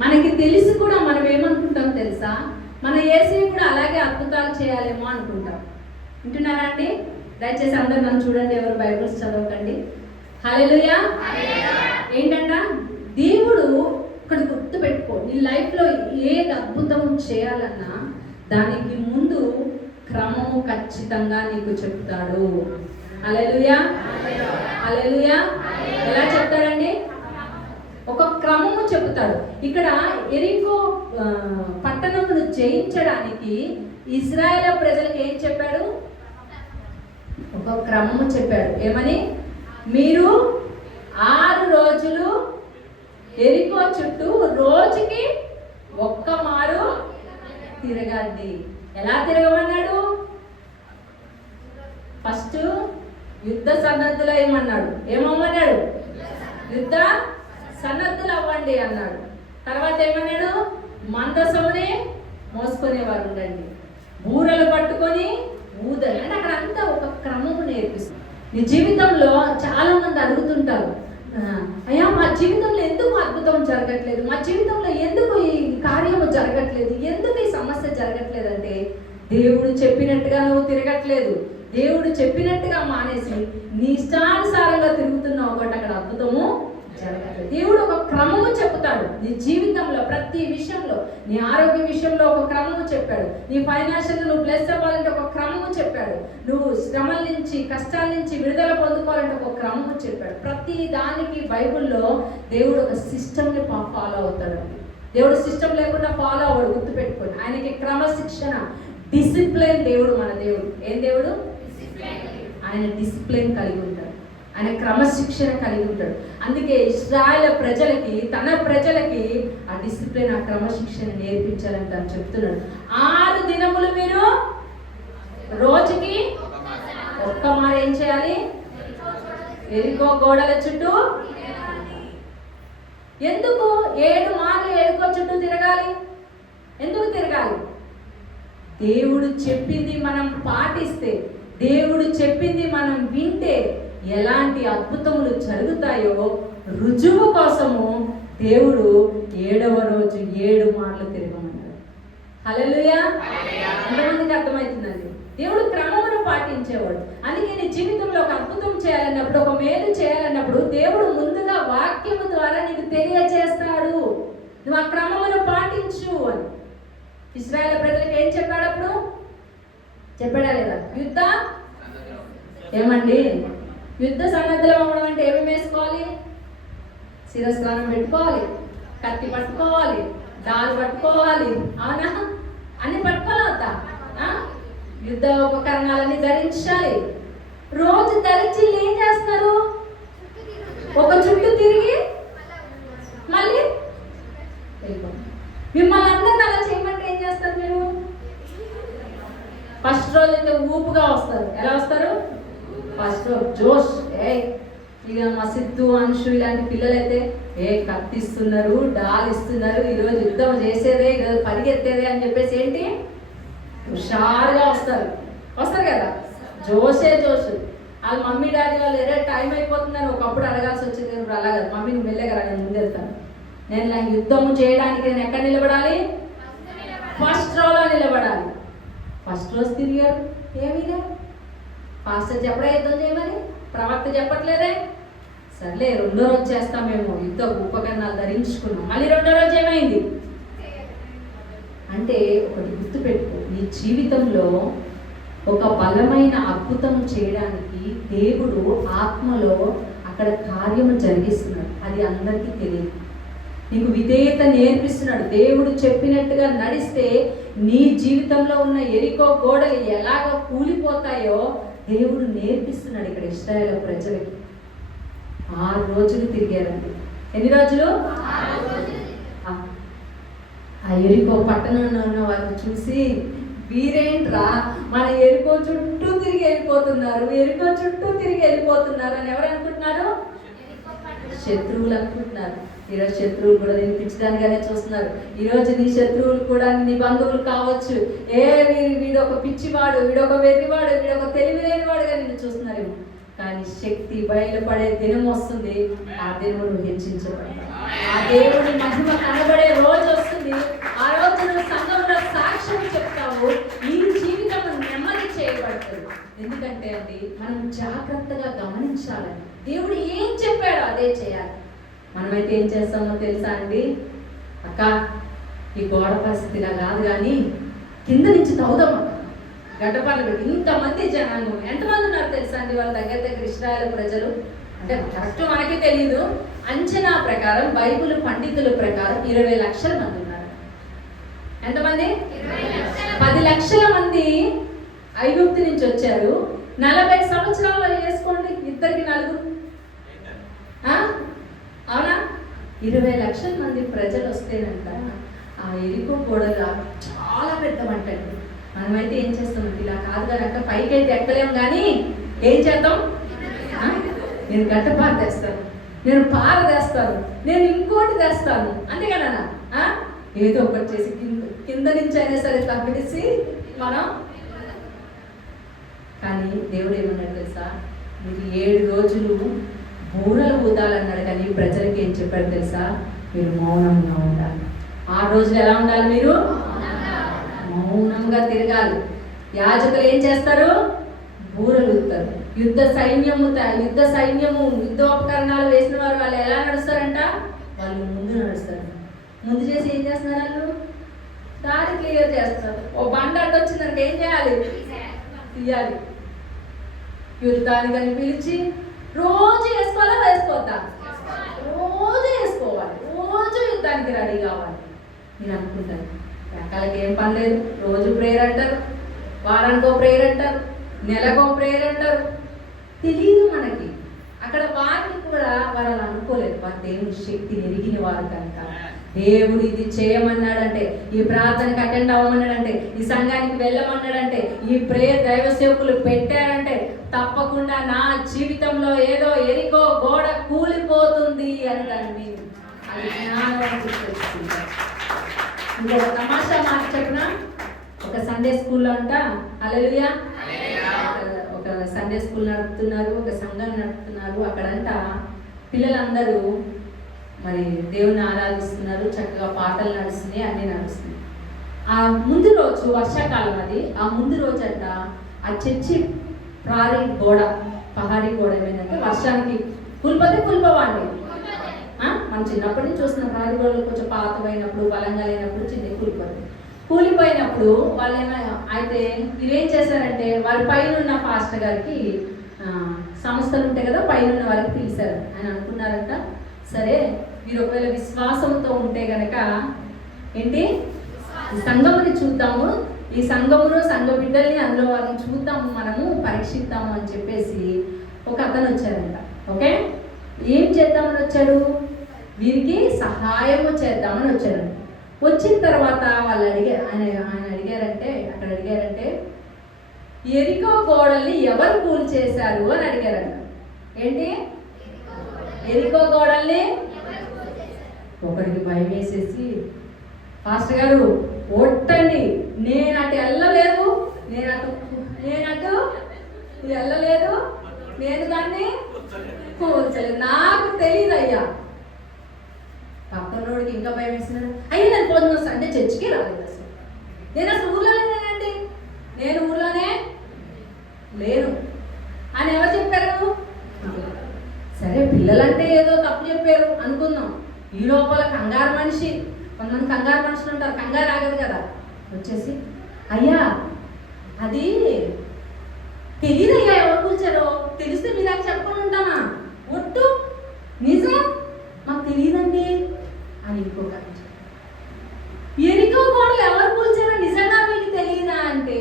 మనకి తెలిసి కూడా మనం ఏమనుకుంటాం తెలుసా, మన యేసయ్య కూడా అలాగే అద్భుతాలు చేయాలేమో అనుకుంటాం. వింటున్నారా అండి? దయచేసి అందరూ నన్ను చూడండి, ఎవరు బైబిల్స్ చదవకండి. హల్లెలూయా. ఏంటంట, దేవుడు ఇక్కడ గుర్తు పెట్టుకో, నీ లైఫ్లో ఏది అద్భుతం చేయాలన్నా దానికి ముందు క్రమము ఖచ్చితంగా నీకు చెప్తాడు. హల్లెలూయా. హల్లెలూయా. ఎలా చెప్తాడండి? ఒక క్రమము చెప్తాడు. ఇక్కడ యెరికో పట్టణమును జయించడానికి ఇశ్రాయేలు ప్రజలకు ఏం చెప్పాడు? ఒక క్రమము చెప్పాడు. ఏమని? మీరు 6 రోజులు యెరికో చుట్టూ రోజుకి 1 మారు తిరగండి. ఎలా తిరగమన్నాడు? ఫస్ట్ యుద్ధ సన్నద్ధులు ఏమన్నాడు? ఏమన్నాడు? యుద్ధ సన్నద్ధులు అవ్వండి అన్నాడు. తర్వాత ఏమన్నాడు? మందసముని మోసుకునేవారు ఉండండి, బూరలు పట్టుకొని ఊదని. అంటే అక్కడ అంతా ఒక క్రమము నేర్పిస్తుంది. నీ జీవితంలో చాలా మంది అడుగుతుంటారు, అయ్యా మా జీవితంలో ఎందుకు అద్భుతం జరగట్లేదు, మా జీవితంలో ఎందుకు ఈ కార్యము జరగట్లేదు, ఎందుకు ఈ సమస్య జరగట్లేదు అంటే, దేవుడు చెప్పినట్టుగా నువ్వు తిరగట్లేదు. దేవుడు చెప్పినట్టుగా మానేసి నీ ఇష్టానుసారంగా తిరుగుతున్నావు కాబట్టి అక్కడ అద్భుతము జరగట్లేదు. దేవుడు ఒక క్రమము చెప్తాడు నీ జీవితంలో, ప్రతి విషయంలో. నీ ఆరోగ్య విషయంలో ఒక క్రమము చెప్పాడు, నీ ఫైనాన్షియల్గా నువ్వు ప్లస్ అవ్వాలంటే ఒక క్రమము చెప్పాడు, నువ్వు శ్రమల నుంచి కష్టాల నుంచి విడుదల పొందుకోవాలంటే ఒక క్రమము చెప్పాడు. ప్రతి దానికి బైబిల్లో దేవుడు ఒక సిస్టమ్ని ఫాలో అవుతాడు. దేవుడు సిస్టమ్ లేకుండా ఫాలో అవ్వడు, గుర్తుపెట్టుకోండి. ఆయనకి క్రమశిక్షణ, డిసిప్లిన్ దేవుడు. మన దేవుడు ఏం దేవుడు? ఆయన డిసిప్లిన్ కలిగి ఉంటాడు, ఆయన క్రమశిక్షణ కలిగి ఉంటాడు. అందుకే ఇశ్రాయేలు ప్రజలకి, తన ప్రజలకి ఆ డిసిప్లిన్, ఆ క్రమశిక్షణ నేర్పించాలని తను చెప్తున్నాడు. 6 దినములు మీరు రోజుకి 1 మారు ఏం చేయాలి? యెరికో గోడల చుట్టూ. ఎందుకు 7 మార్లు యెరికో చుట్టూ తిరగాలి? ఎందుకు తిరగాలి? దేవుడు చెప్పింది మనం పాటిస్తే, దేవుడు చెప్పింది మనం వింటే ఎలాంటి అద్భుతములు జరుగుతాయో రుజువు కోసము దేవుడు 7వ రోజు 7 మార్లు తిరగమన్నాడు. హల్లెలూయా. ఎంతమందికి అర్థమవుతుందండి? దేవుడు క్రమమును పాటించేవాడు. అందుకే నీ జీవితంలో ఒక అద్భుతం చేయాలన్నప్పుడు, ఒక మేలు చేయాలన్నప్పుడు దేవుడు ముందుగా వాక్యము ద్వారా నీకు తెలియజేస్తాడు, నువ్వు ఆ క్రమమును పాటించు అని. ఇశ్రాయేలు ప్రజలకు ఏం చెప్పాడు? అప్పుడు చెప్పాడా లేదా? యుద్ధ ఏమండి, యుద్ధ సన్నద్ధులు అవ్వడం అంటే ఏమేమి వేసుకోవాలి? శిరస్నానం పెట్టుకోవాలి, కత్తి పట్టుకోవాలి, డాలు పట్టుకోవాలి, అవునా? అన్ని పట్టుకోవాలవుతా. యుద్ధ ఉపకరణాలన్నీ ధరించాలి. రోజు ధరించి ఏం చేస్తారు? ఒక చుట్టూ తిరిగి మళ్ళీ వెళ్ళిపోతారు. మిమ్మల్ని అందరినీ అలా చేయమంటే ఏం చేస్తారు మీరు? ఫస్ట్ రోజు అయితే ఊపుగా వస్తారు. ఎలా వస్తారు? ఫస్ట్ రోజు జోష్. ఇక మా సిద్ధు, అంశు ఇలాంటి పిల్లలైతే కత్తిస్తున్నారు, డాల్ ఇస్తున్నారు, ఈరోజు యుద్ధం చేసేదే, ఈరోజు పరిగెత్తేదే అని చెప్పేసి ఏంటి హుషారుగా వస్తారు కదా. జోషే జోష్. వాళ్ళ మమ్మీ డాడీ వాళ్ళు టైం అయిపోతుందని ఒకప్పుడు అడగాల్సి వచ్చింది, ఇప్పుడు అలా కదా, మమ్మీ నువ్వు వెళ్ళగరా, నేను ముందెళ్తాను, నేను ఇలా యుద్ధం చేయడానికి నేను ఎక్కడ నిలబడాలి? ఫస్ట్ రోలో నిలబడాలి. ఫస్ట్ రోజు తిరిగారు, ఏమీ లేదు. పాస్టర్ చెప్పడే యుద్ధం చేయమని, ప్రవక్త చెప్పట్లేదే. సర్లే 2వ రోజు చేస్తామేమో, యుద్ధ ఉపకరణాలు ధరించుకున్నాం. మళ్ళీ 2వ రోజు ఏమైంది అంటే, ఒకటి గుర్తుపెట్టుకో, నీ జీవితంలో ఒక బలమైన అద్భుతం చేయడానికి దేవుడు ఆత్మలో అక్కడ కార్యము జరిగిస్తున్నాడు. అది అందరికీ తెలియదు. నీకు విధేయత నేర్పిస్తున్నాడు. దేవుడు చెప్పినట్టుగా నడిస్తే నీ జీవితంలో ఉన్న యెరికో గోడలు ఎలాగ కూలిపోతాయో దేవుడు నేర్పిస్తున్నాడు ఇక్కడ ఇశ్రాయేలు ప్రజలకి. 6 రోజులు తిరిగారండి. ఎన్ని రోజులు? ఆ యెరికో పట్టణంలో ఉన్న వారిని చూసి, వీరేంట్రా మన యెరికో చుట్టూ తిరిగి వెళ్ళిపోతున్నారు, యెరికో చుట్టూ తిరిగి వెళ్ళిపోతున్నారు అని ఎవరు అనుకుంటున్నారు? శత్రువులు అనుకుంటున్నారు. ఈరోజు శత్రువులు కూడా వినిపించడానికనే చూస్తున్నారు. ఈరోజు నీ శత్రువులు కూడా నీ బంధువులు కావచ్చు. వీడొక పిచ్చివాడు, వీడొక వెర్రివాడు, వీడొక తెలివిలేనివాడుగా నిన్ను చూస్తున్నారేమో. కానీ శక్తి బయలుపడే దినం వస్తుంది. ఆ దేవుడు హెచ్చించబడతాడు. ఆ దేవుడి మహిమ కనబడే రోజు జీవించాలని, దేవుడు ఏం చెప్పాడో అదే చేయాలి. మనమైతే ఏం చేస్తామో తెలుసా అండి? అక్క ఈ గోడ పరిస్థితి ఇలా కాదు కానీ కింద నుంచి తవ్వుదాం అక్క, గడ్డపాలు పెట్టి. ఇంతమంది జనాలు ఎంతమంది ఉన్నారు తెలుసా అండి? వాళ్ళ దగ్గర ఇశ్రాయేలు ప్రజలు అంటే కరెక్ట్ మనకి తెలియదు, అంచనా ప్రకారం బైబిల్ పండితుల ప్రకారం 20 లక్షల మంది ఉన్నారు. ఎంతమంది? 10 లక్షల మంది ఐగుప్తు నుంచి వచ్చారు. 40 సంవత్సరాల్లో వేసుకోండి, ఇద్దరికి 4, అవునా? 20 లక్షల మంది ప్రజలు వస్తేనంట ఆ ఎరికో గోడగా చాలా పెద్దమంటండి. మనమైతే ఏం చేస్తామంటే ఇలా కాదు కానీ అక్క పైకి అయితే ఎక్కలేము కానీ ఏం చేద్దాం, నేను గడ్డపార తెస్తాను, నేను పార తెస్తాను, నేను ఇంకోటి తెస్తాను, అంతేగానా ఏదో ఒకటి చేసి కింద నుంచి అయినా సరే తప్పిసి మనం. కానీ దేవుడు ఏమన్నాడు తెలుసా? మీరు 7 రోజులు బూరలు ఊదాలన్నాడు, కానీ ప్రజలకి ఏం చెప్పాడు తెలుసా? మీరు మౌనంగా ఉండాలి. 6 రోజులు ఎలా ఉండాలి? మీరు మౌనంగా తిరగాలి. యాజకులు ఏం చేస్తారు? బూరలు ఊదుతారు. యుద్ధ సైన్యము యుద్ధోపకరణాలు వేసిన వారు వాళ్ళు ఎలా నడుస్తారంట? వాళ్ళు ముందు నడుస్తారు. ముందు చేసి ఏం చేస్తున్నారు? వాళ్ళు దారి క్లియర్ చేస్తారు. ఓ బండ అడ్డొచ్చిందంటే ఏం చేయాలి? తీయాలి. యుద్ధానికి అని పిలిచి రోజు వేసుకోవాలా? వేసుకోవద్దా? రోజు వేసుకోవాలి. రోజు యుద్ధానికి రెడీ కావాలి. నేను అనుకుంటాను రకాలకి ఏం పని లేదు. రోజు ప్రేయర్ అంటారు, వారానికో ప్రేయర్ అంటారు, నెలకో ప్రేయర్ అంటారు. తెలియదు మనకి. అక్కడ వారిని కూడా వారు అనుకోలేదు. వారు దేవుని శక్తిని ఎరిగిన వారు కనుక దేవుడు ఇది చేయమన్నాడంటే, ఈ ప్రార్థనకి అటెండ్ అవ్వమన్నాడంటే, ఈ సంఘానికి వెళ్ళమన్నాడంటే, ఈ ప్రేయర్ దైవ సేవకులు పెట్టారంటే తప్పకుండా నా జీవితంలో ఏదో ఎరికో గోడ కూలిపోతుంది అని దాన్ని అది జ్ఞానం. ఇంకొక తమాషా మాట చెప్పిన, ఒక సండే స్కూల్లో అంట హల్లెలూయా, ఒక సండే స్కూల్ నడుపుతున్నారు, ఒక సంఘం నడుపుతున్నారు. అక్కడంట పిల్లలందరూ మరి దేవుని ఆరాధిస్తున్నారు, చక్కగా పాటలు నడుస్తున్నాయి, అన్నీ నడుస్తున్నాయి. ఆ ముందు రోజు వర్షాకాలం, అది ఆ ముందు రోజు అంట ఆ చర్చి పహారీ గోడ ఏమైందంటే వర్షానికి కూలిపోవాడి. మనం చిన్నప్పటి నుంచి చూస్తున్న ప్రహరీ గోడలు కొంచెం పాతమైనప్పుడు బలంగా లేనప్పుడు చిన్న కూలిపోయినప్పుడు వాళ్ళు అయితే ఇవేం చేశారంటే వారి పైన ఉన్న పాస్టర్ గారికి సంస్థలు ఉంటాయి కదా, పైన ఉన్న వారికి పిలిచారు. ఆయన అనుకున్నారంట, సరే మీరు ఒకవేళ విశ్వాసంతో ఉంటే గనక ఏంటి ఈ సంఘముని చూద్దాము, ఈ సంఘమును సంఘ బిడ్డల్ని అందులో వాళ్ళని చూద్దాము, మనము పరీక్షిద్దాము అని చెప్పేసి ఒక అతను వచ్చారంట. ఓకే, ఏం చేద్దామని వచ్చాడు? వీరికి సహాయము చేద్దామని వచ్చారంట. వచ్చిన తర్వాత వాళ్ళు ఆయన అడిగారంటే ఎరికో గోడల్ని ఎవరు కూల్చేశారు అని అడిగారంట. ఏంటి? ఎరికో గోడల్ని. ఒకడికి భయం వేసేసి, పాస్టర్ గారు ఒట్టండి, నేను అటు వెళ్ళలేదు, నేను దాన్ని కూల్చలేదు, నాకు తెలియదు అయ్యా. పక్కనోడికి ఇంకా భయం వేసినాడు. అయ్యా నేను పొద్దున సండే చర్చికి రాలేదు, అసలు నేను అసలు ఊర్లోనేనండి, నేను ఊర్లోనే లేను అని ఎవరు చెప్పారు? సరే పిల్లలంటే ఏదో తప్పు చెప్పారు అనుకుందాం. ఈ లోపల కంగారు మనిషి, కొంతమంది కంగారు మనుషులు ఉంటారు, కంగారు ఆగదు కదా, వచ్చేసి అయ్యా అది తెలియదయ్యా, ఎవరు కూర్చారో, తెలిస్తే మీరు నాకు చెప్పకుండా ఉంటామా? ఒట్టు నిజం మాకు తెలియదండి అని ఇంకొక ఎరికో గోడలు ఎవరు కూల్చారో నిజంగా మీకు తెలియదా అంటే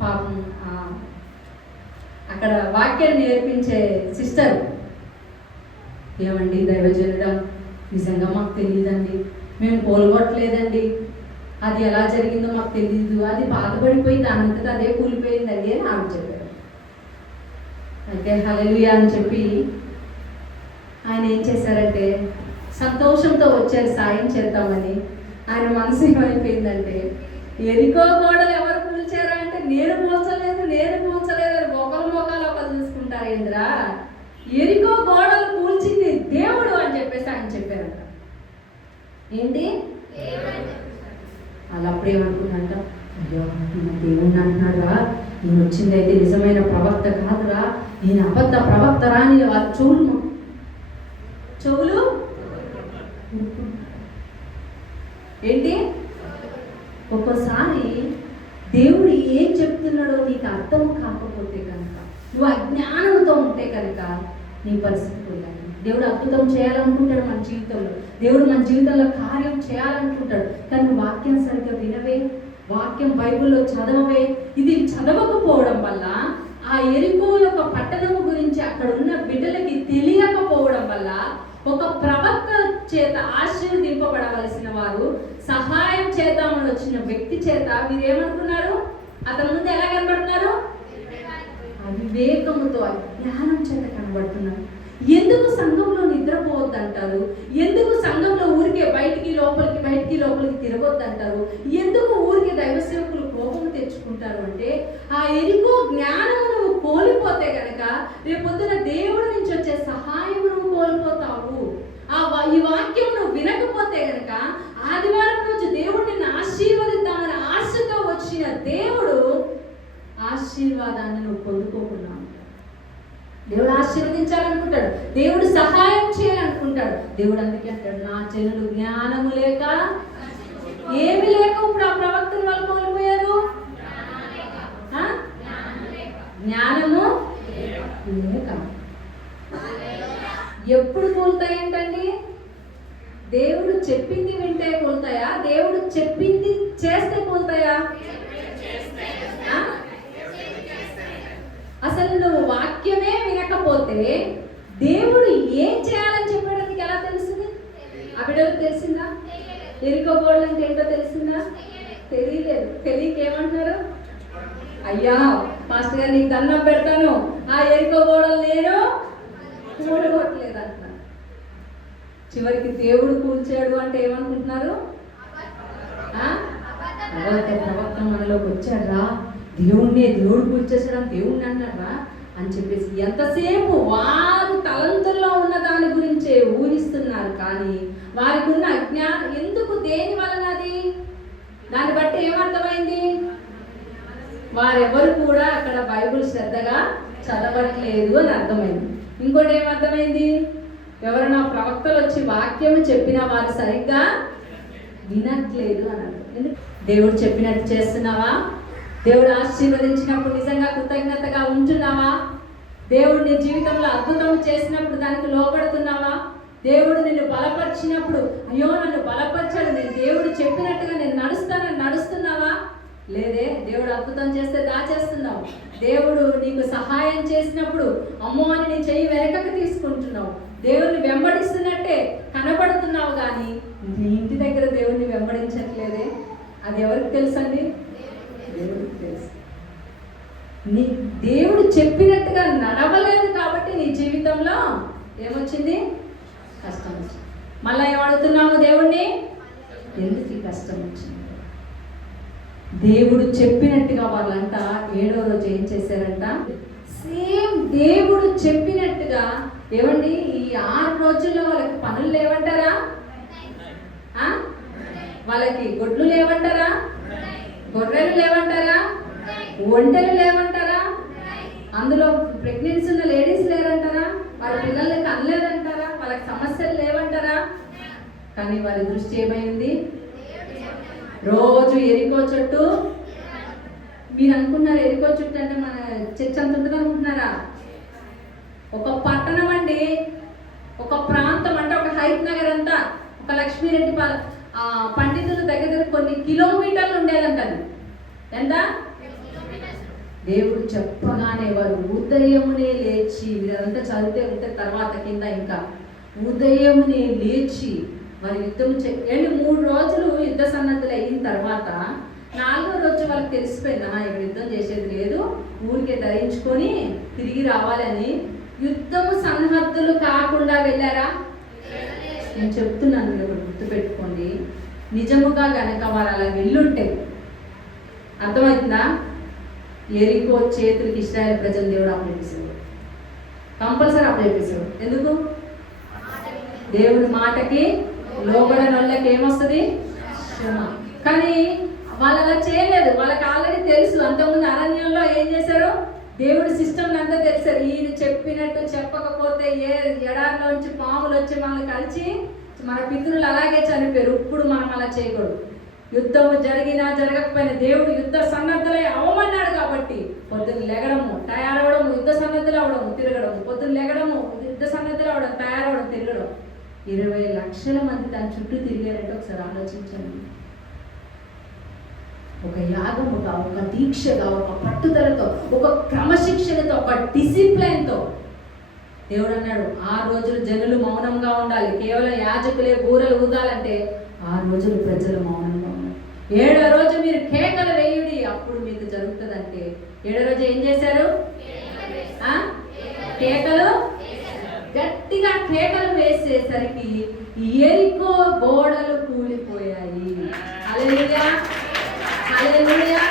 పాపం అక్కడ వాక్యాన్ని నేర్పించే సిస్టర్, ఏమండి దైవజనుడా నిజంగా మాకు తెలియదండి, మేము పోల్గొట్టలేదండి, అది ఎలా జరిగిందో మాకు తెలియదు, అది బాధపడిపోయి దానంతటా అదే కూలిపోయిందండి అని ఆమె చెప్పారు. అయితే హల్లెలూయా అని చెప్పి ఆయన ఏం చేశారంటే సంతోషంతో వచ్చారు సాయం చేద్దామని. ఆయన మనసు ఏమైపోయిందంటే ఎరికో గోడలు ఎవరు కూల్చారా అంటే నేను కూల్చలేదు అని మొక్కలు చూసుకుంటారు ఏంద్రా, ఎరికో గోడలు కూల్చింది దేవుడు అని చెప్పేసి ఆయన చెప్పారంట. ఏంటి అలా అప్పుడేమనుకున్నాంట, అయ్యో దేవుడిని అంటున్నారా, ఈయన వచ్చిందైతే నిజమైన ప్రవక్త కాదురా, ఈయన అబద్ధ ప్రవక్తరా అని వారి చెవులు ఏంటి. ఒక్కోసారి దేవుడు ఏం చెప్తున్నాడో నీకు అర్థం కాకపోతే కనుక, నువ్వు అజ్ఞానంతో ఉంటే కనుక నీ పరిస్థితి పోయాలి. దేవుడు అద్భుతం చేయాలనుకుంటాడు మన జీవితంలో, దేవుడు మన జీవితంలో కార్యం చేయాలనుకుంటాడు. కానీ నువ్వు వాక్యం సరిగ్గా వినవే, వాక్యం బైబిల్లో చదవవే. ఇది చదవకపోవడం వల్ల ఆ ఎరికో యొక్క పట్టణము గురించి అక్కడ ఉన్న బిడ్డలకి తెలియకపోవడం వల్ల ఒక ప్రవక్త చేత ఆశీర్వదింపబడవలసిన వారు సహాయం చేద్దామని వచ్చిన వ్యక్తి చేత మీరు ఏమనుకున్నారు? అతని ముందు ఎలా కనబడుతున్నారు? అవివేకముతో, అజ్ఞానం చేత కనబడుతున్నారు. ఎందుకు సంఘంలో నిద్రపోవద్దు అంటారు? ఎందుకు సంఘంలో ఊరికే బయటికి లోపలికి తిరగొద్దు అంటారు? ఎందుకు ఊరికే దైవ సేవకులు కోపం తెచ్చుకుంటారు అంటే, ఆ ఎరికో జ్ఞానం నువ్వు కోల్పోతే గనక రేపొద్దున దేవుడి నుంచి వచ్చే సహాయం నువ్వు కోల్పోతావు. ఈ వాక్యం నువ్వు వినకపోతే గనక ఆదివారం రోజు దేవుడు నిన్ను ఆశీర్వదిద్దామని ఆశతో వచ్చిన దేవుడు ఆశీర్వాదాన్ని నువ్వు పొందుకోకున్నావు. దేవుడు ఆశీర్వదించాలనుకుంటాడు, దేవుడు సహాయం చేయాలనుకుంటాడు. దేవుడు అందుకే అంటాడు, నా జనులు జ్ఞానము లేక ఏమి లేక ఇప్పుడు ఆ ప్రవక్తలు వాళ్ళు కోల్పోయారు. జ్ఞానము లేక ఎప్పుడు కోల్తాయంటండి? దేవుడు చెప్పింది వింటే కోల్తాయా? దేవుడు చెప్పింది చేస్తే కోల్తాయా? అసలు నువ్వు వాక్యమే వినకపోతే దేవుడు ఏం చేయాలని చెప్పాడు నీకు ఎలా తెలుస్తుంది? ఆ బిడ్డలకు తెలిసిందా? ఎరుకోబోళ్ళు అంటే ఏంటో తెలిసిందా? తెలియలేదు. తెలియకేమంటున్నారు? అయ్యా మాస్టర్ గారు నీకు దండం పెడతాను, ఆ ఎరుకోబోడలు నేను కూడగొట్టలేదు అంటున్నారు. చివరికి దేవుడు కూల్చాడు అంటే ఏమనుకుంటున్నారు? ప్రవక్త మనలోకి వచ్చాడ్రా, దేవుడు కూల్చేసాడు, దేవుడిని అన్నారా అని చెప్పేసి ఎంతసేపు వారు తలంతుల్లో ఉన్న దాని గురించే ఊహిస్తున్నారు. కానీ వారికి ఉన్న అజ్ఞానం ఎందుకు, దేని వలన అది? దాన్ని బట్టి ఏమర్థమైంది? వారెవరు కూడా అక్కడ బైబిల్ శ్రద్ధగా చదవట్లేదు అని అర్థమైంది. ఇంకోటి ఏమర్థమైంది? ఎవరైనా ప్రవక్తలు వచ్చి వాక్యం చెప్పినా వారు సరిగ్గా వినట్లేదు అని అర్థం. దేవుడు చెప్పినట్టు చేస్తున్నావా? దేవుడు ఆశీర్వదించినప్పుడు నిజంగా కృతజ్ఞతగా ఉంటున్నావా? దేవుడు నీ జీవితంలో అద్భుతం చేసినప్పుడు దానికి లోపడుతున్నావా? దేవుడు నిన్ను బలపరిచినప్పుడు అయ్యో నన్ను బలపరిచాడు, నేను దేవుడు చెప్పినట్టుగా నేను నడుస్తున్నావా? లేదే. దేవుడు అద్భుతం చేస్తే దాచేస్తున్నావు. దేవుడు నీకు సహాయం చేసినప్పుడు అమ్మో అని నీ చెయ్యి వెనకకు తీసుకుంటున్నావు. దేవుడిని వెంబడిస్తున్నట్టే కనబడుతున్నావు, కానీ నీ ఇంటి దగ్గర దేవుడిని వెంబడించట్లేదే. అది ఎవరికి తెలుసండి? దేవుడికి తెలుసు. నీ దేవుడు చెప్పినట్టుగా నడవలేదు కాబట్టి నీ జీవితంలో ఏమొచ్చింది? కష్టం వచ్చింది. మళ్ళీ ఏమడుగుతున్నాము దేవుణ్ణి? ఎందుకు ఈ కష్టం వచ్చింది? దేవుడు చెప్పినట్టుగా వాళ్ళంట 7వ రోజు ఏం చేశారంట? సేమ్ దేవుడు చెప్పినట్టుగా. ఏమండి, ఈ 6 రోజుల్లో వాళ్ళకి పనులు లేవంటారా? వాళ్ళకి గొడ్లు లేవంటారా? గొర్రెలు లేవంటారా? ఒంటెలు లేవంటారా? అందులో ప్రెగ్నెన్సీ ఉన్న లేడీస్ లేరంటారా? వాళ్ళ పిల్లలకి అనలేదంటారా? వాళ్ళకి సమస్యలు లేవంటారా? కానీ వారి దృష్టి ఏమైంది? రోజు ఎరికో చుట్టూ. మీరు అనుకున్నారు ఎరికో చుట్టూ అంటే మన చర్చ అంత ఉంటుంది అనుకుంటున్నారా? ఒక పట్టణం అండి, ఒక ప్రాంతం అంటే ఒక హైత్ నగర్ అంతా, ఒక లక్ష్మీరెడ్డి పండితుల దగ్గర కొన్ని కిలోమీటర్లు ఉండేదంట. ఎంత? దేవుడు చెప్పగానే వారు ఉదయమునే లేచి, వీరంతా చదివితే ఉంటే తర్వాత కింద ఇంకా ఉదయమునే లేచి వారి యుద్ధం 3 రోజులు యుద్ధ సన్నద్ధులు అయిన తర్వాత 4వ రోజు వాళ్ళకి తెలిసిపోయింది, ఇక్కడ యుద్ధం చేసేది లేదు, ఊరికే ధరించుకొని తిరిగి రావాలని. యుద్ధము సన్నద్ధులు కాకుండా వెళ్ళారా? నేను చెప్తున్నాను, మీరు ఒకటి గుర్తుపెట్టుకోండి. నిజముగా గనక వారు అలా వెళ్ళుంటే అర్థమవుతుందా? ఎరికో చేతులకి ఇశ్రాయేలు ప్రజలు దేవుడు అప్పచెప్పేసాడు, కంపల్సరీ అప్పచెప్పేసాడు. ఎందుకు? దేవుడి మాటకి లోబడని వాళ్ళకి ఏమొస్తుంది? శ్రమ. కానీ వాళ్ళు అలా చేయలేదు. వాళ్ళకి ఆల్రెడీ తెలుసు. అంతకుముందు అరణ్యంలో ఏం చేశారు, దేవుడి సిస్టమ్ అంతా తెలుసారు. ఈయన చెప్పినట్టు చెప్పకపోతే ఎడారిలోంచి పాములు వచ్చి మనల్ని కలిసి మన పితరులు అలాగే చనిపోయారు. ఇప్పుడు మనం అలా చేయకూడదు. యుద్ధము జరిగినా జరగకపోయినా దేవుడు యుద్ధ సన్నద్ధులై అవమన్నాడు కాబట్టి పొద్దున్న లెగడము, తయారవడము, యుద్ధ సన్నద్ధులు అవడము, తిరగడము, పొద్దున్న లెగడము, యుద్ధ సన్నద్ధులు అవడం, తయారవడం, తిరగడం. 20 లక్షల మంది దాని చుట్టూ తిరిగారంటే ఒకసారి ఆలోచించండి. ఒక యాగముగా, ఒక దీక్షగా, ఒక పట్టుదలతో, ఒక క్రమశిక్షణతో, ఒక డిసిప్లైన్తో దేవుడు అన్నాడు 6 రోజులు జనులు మౌనంగా ఉండాలి. కేవలం యాజకులే బూరలు ఊదాలంటే 6 రోజులు ప్రజలు మౌనంగా ఉండాలి. 7వ రోజు మీరు కేకలు వేయుడి, అప్పుడు మీకు జరుగుతుందంటే 7వ రోజు ఏం చేశారు? కేకలు గట్టిగా కేకలు వేసేసరికి ఎరికో గోడలు కూలిపోయాయి. హల్లెలూయా, హల్లెలూయా.